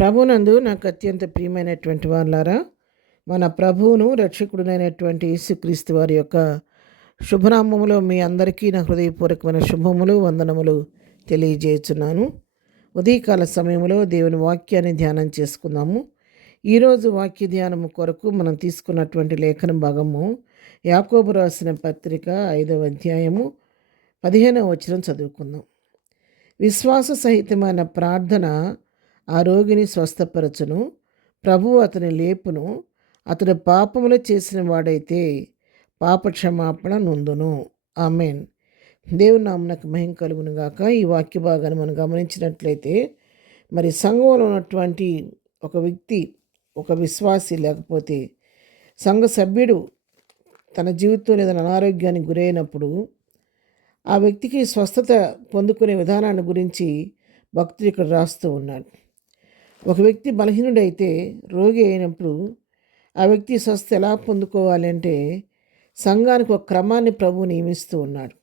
ప్రభునందు నాకు అత్యంత ప్రియమైనటువంటి వారులారా, మన ప్రభువును రక్షకుడునైనటువంటి యేసుక్రీస్తు వారి యొక్క శుభనామములో మీ అందరికీ నా హృదయపూర్వకమైన శుభములు వందనములు తెలియజేస్తున్నాను. ఉదయకాల సమయంలో దేవుని వాక్యాన్ని ధ్యానం చేసుకుందాము. ఈరోజు వాక్య ధ్యానము కొరకు మనం తీసుకున్నటువంటి లేఖన భాగము యాకోబు రాసిన పత్రిక 5వ అధ్యాయము 15వ వచనం చదువుకుందాం. విశ్వాస సహితమైన ప్రార్థన ఆ రోగిని స్వస్థపరచును, ప్రభువు అతని లేపును, అతడు పాపములు చేసిన వాడైతే పాపక్షమాపణ నొందును. ఆమెన్. దేవుని నామమునకు మహిమ కలుగును గాక. ఈ వాక్య భాగాన్ని మనం గమనించినట్లయితే, మరి సంఘంలో ఉన్నటువంటి ఒక వ్యక్తి, ఒక విశ్వాసి లేకపోతే సంఘ సభ్యుడు తన జీవితంలో ఏదైనా అనారోగ్యానికి గురైనప్పుడు ఆ వ్యక్తికి స్వస్థత పొందుకునే విధానాన్ని గురించి భక్తుడు ఇక్కడ రాస్తూ ఉన్నాడు. ఒక వ్యక్తి బలహీనుడైతే, రోగి అయినప్పుడు ఆ వ్యక్తి స్వస్థ ఎలా పొందుకోవాలి అంటే, సంఘానికి ఒక క్రమాన్ని ప్రభువు నియమిస్తూ ఉన్నాడు.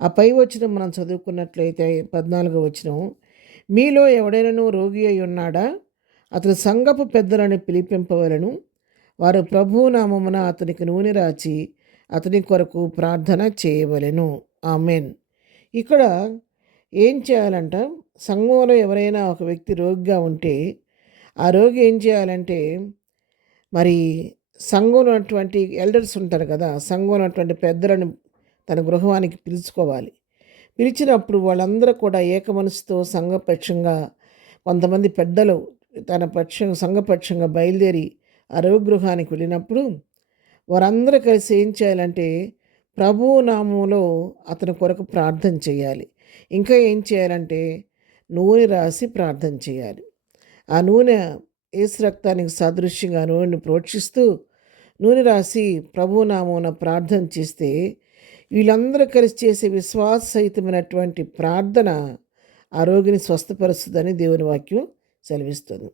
ఆ పై వచనం మనం చదువుకున్నట్లయితే 14వ వచనం, మీలో ఎవడైనాను రోగి అయి ఉన్నాడా, అతడు సంఘపు పెద్దలను పిలిపింపవలను, వారు ప్రభువు నామమున అతనికి నూనె రాచి అతని కొరకు ప్రార్థన చేయవలెను. ఆమెన్. ఇక్కడ ఏం చేయాలంట, సంఘంలో ఎవరైనా ఒక వ్యక్తి రోగిగా ఉంటే ఆ రోగి ఏం చేయాలంటే, మరి సంఘంలో ఉన్నటువంటి ఎల్డర్స్ ఉంటారు కదా, సంఘంలో ఉన్నటువంటి పెద్దలను తన గృహానికి పిలుచుకోవాలి. పిలిచినప్పుడు వాళ్ళందరూ కూడా ఏకమనసుతో సంఘపక్షంగా, కొంతమంది పెద్దలు సంఘపక్షంగా బయలుదేరి ఆ రోగి గృహానికి వెళ్ళినప్పుడు వారందరూ కలిసి ఏం చేయాలంటే, ప్రభువు నామంలో అతని కొరకు ప్రార్థన చేయాలి. ఇంకా ఏం చేయాలంటే, నూనె రాసి ప్రార్థన చేయాలి. ఆ నూనె యేసు రక్తానికి సాదృశ్యంగా నూనెను ప్రోక్షిస్తూ నూనె రాసి ప్రభువు నామమున ప్రార్థన చేస్తే, వీళ్ళందరూ కలిసి చేసే విశ్వాససహితమైనటువంటి ప్రార్థన ఆ రోగిని స్వస్థపరుస్తుందని దేవుని వాక్యం సెలవిస్తుంది.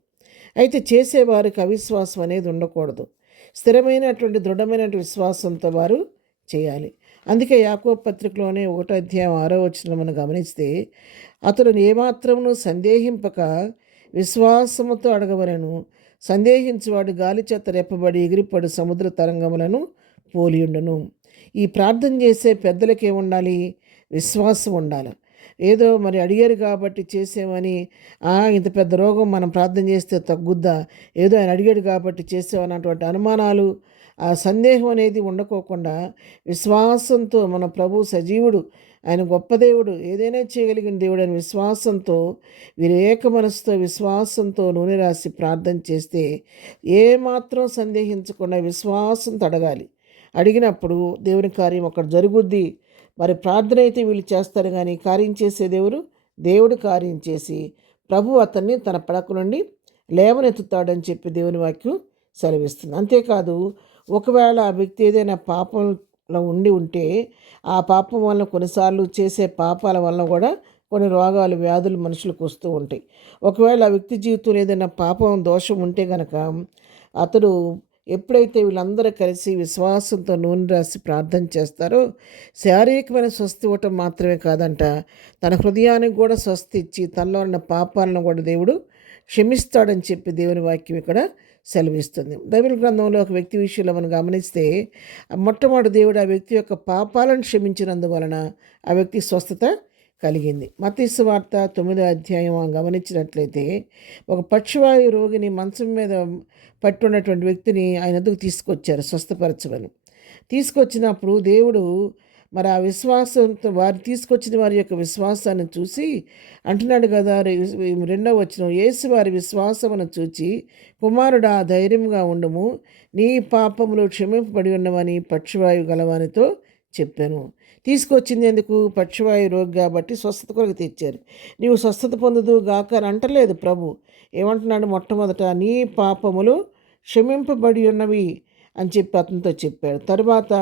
అయితే చేసేవారికి అవిశ్వాసం అనేది ఉండకూడదు. స్థిరమైనటువంటి దృఢమైనటువంటి విశ్వాసంతో వారు చేయాలి. అందుకే యాకోబు పత్రికలోనే 1వ అధ్యాయం 6వ వచనం మనం గమనిస్తే, అతడు ఏమాత్రమును సందేహింపక విశ్వాసముతో అడగవలను, సందేహించువాడు గాలి చేత రెప్పబడి ఎగిరిపడు సముద్ర తరంగములను పోలియుండును. ఈ ప్రార్థన చేసే పెద్దలకి ఏముండాలి? విశ్వాసం ఉండాలి. ఏదో మరి అడిగారు కాబట్టి చేసామని, ఇంత పెద్ద రోగం మనం ప్రార్థన చేస్తే తగ్గుద్దా, ఏదో ఆయన అడిగాడు కాబట్టి చేసామన్నటువంటి అనుమానాలు, ఆ సందేహం అనేది ఉండకోకుండా విశ్వాసంతో మన ప్రభు సజీవుడు, ఆయన గొప్ప దేవుడు, ఏదైనా చేయగలిగిన దేవుడు అని విశ్వాసంతో వీరు ఏక మనసుతో విశ్వాసంతో నూనె రాసి ప్రార్థన చేస్తే ఏమాత్రం సందేహించకుండా విశ్వాసంతో అడగాలి. అడిగినప్పుడు దేవుని కార్యం అక్కడ జరుగుద్ది. మరి ప్రార్థన అయితే వీళ్ళు చేస్తారు, కానీ కార్యం చేసే దేవుడు కార్యం చేసి ప్రభు అతన్ని తన పడక నుండి లేవనెత్తుతాడని చెప్పి దేవుని వాక్యం సెలవిస్తుంది. అంతేకాదు, ఒకవేళ ఆ వ్యక్తి ఏదైనా పాపంలో ఉంటే ఆ పాపం వల్ల కొన్నిసార్లు చేసే పాపాల వల్ల కూడా కొన్ని రోగాలు వ్యాధులు మనుషులకు వస్తూ ఉంటాయి. ఒకవేళ ఆ వ్యక్తి జీవితంలో ఏదైనా పాపం దోషం ఉంటే కనుక అతడు ఎప్పుడైతే వీళ్ళందరూ కలిసి విశ్వాసంతో నూనె రాసి ప్రార్థన చేస్తారో, శారీరకమైన స్వస్థ ఇవ్వటం మాత్రమే కాదంట, తన హృదయానికి కూడా స్వస్థ ఇచ్చి తనలో ఉన్న పాపాలను కూడా దేవుడు క్షమిస్తాడని చెప్పి దేవుని వాక్యం ఇక్కడ సెలవిస్తుంది. బైబిల్ గ్రంథంలో ఒక వ్యక్తి విషయంలో మనం గమనిస్తే, మొట్టమొదటి దేవుడు ఆ వ్యక్తి యొక్క పాపాలను క్షమించినందువలన ఆ వ్యక్తి స్వస్థత కలిగింది. మత్తయి సువార్త 9వ అధ్యాయం గమనించినట్లయితే, ఒక పక్షవాయు రోగిని మంచం మీద పట్టున్నటువంటి వ్యక్తిని ఆయన ఎదుగు తీసుకొచ్చారు స్వస్థపరచమని. తీసుకొచ్చినప్పుడు దేవుడు మరి ఆ విశ్వాసంతో తీసుకొచ్చిన వారి యొక్క విశ్వాసాన్ని చూసి అంటున్నాడు కదా, 2వ వచనం, యేసు వారి విశ్వాసమును చూచి, కుమారుడా ధైర్యంగా ఉండుము, నీ పాపములు క్షమింపబడి ఉన్నవని పక్షవాయు గలవానితో చెప్పాను. తీసుకొచ్చింది ఎందుకు? పక్షవాయు రోగి కాబట్టి స్వస్థత కొరకు తెచ్చారు. నీవు స్వస్థత పొందుదు గాక అని అంటలేదు ప్రభు. ఏమంటున్నాడు? మొట్టమొదట నీ పాపములు క్షమింపబడి ఉన్నవి అని చెప్పి అతనితో చెప్పాడు. తర్వాత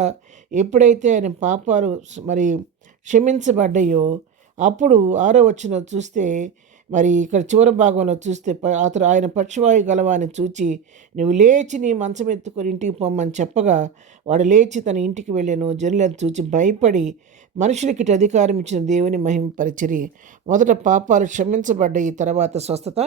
ఎప్పుడైతే ఆయన పాపాలు మరి క్షమించబడ్డాయో అప్పుడు 6వ వచనం చూస్తే, మరి ఇక్కడ చివరి భాగంలో చూస్తే అతడు ఆయన పక్షవాయు గలవాన్ని చూచి, నువ్వు లేచి నీ మంచం ఎత్తుకొని ఇంటికి పొమ్మని చెప్పగా వాడు లేచి తన ఇంటికి వెళ్ళాను. జనులను చూచి భయపడి మనుషులకి అధికారం ఇచ్చిన దేవుని మహిమపరిచిరి. మొదట పాపాలు క్షమించబడ్డాయి, తర్వాత స్వస్థత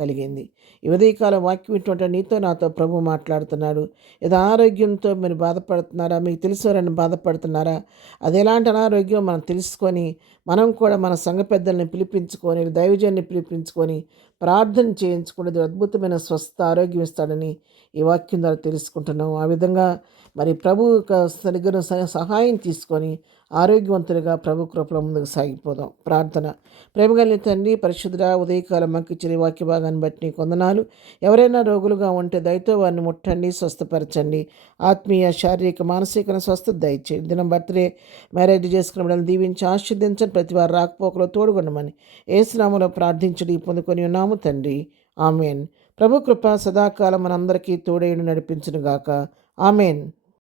కలిగింది. ఈ ఉదయకాల వాక్యం ఇటువంటి నీతో నాతో ప్రభు మాట్లాడుతున్నాడు. ఏదో అనారోగ్యంతో మీరు బాధపడుతున్నారా? మీకు తెలిసేవారని బాధపడుతున్నారా? అది ఎలాంటి అనారోగ్యం మనం తెలుసుకొని మనం కూడా మన సంఘ పెద్దల్ని పిలిపించుకొని దైవజన్ని పిలిపించుకొని ప్రార్థన చేయించుకుని అద్భుతమైన స్వస్థ ఆరోగ్యం ఇస్తాడని ఈ వాక్యం ద్వారా తెలుసుకుంటున్నాం. ఆ విధంగా మరి ప్రభు యొక్క సరిగ్గా సహాయం తీసుకొని ఆరోగ్యవంతులుగా ప్రభు కృపలో ముందుకు సాగిపోదాం. ప్రార్థన. ప్రేమగలిగిన తండ్రి, పరిశుద్ధుడా, ఉదయకాలం మాకు ఇచ్చిన ఈ వాక్య భాగాన్ని బట్టి నీకు వందనాలు. ఎవరైనా రోగులుగా ఉంటే దయతో వారిని ముట్టండి, స్వస్థపరచండి. ఆత్మీయ, శారీరక, మానసిక స్వస్థత దయచేయండి. దినం బర్త్డే, మ్యారేజ్ చేసుకున్న బిడ్డలను దీవించి ఆశీర్వదించండి. ప్రతి వారు రాకపోకలో తోడుగొండమని యేసునామములో ప్రార్థించడి పొందుకొని ఉన్నాము తండ్రి. ఆమెన్. ప్రభు కృప సదాకాలం మనందరికీ తోడేయుడు నడిపించునుగాక. ఆమెన్.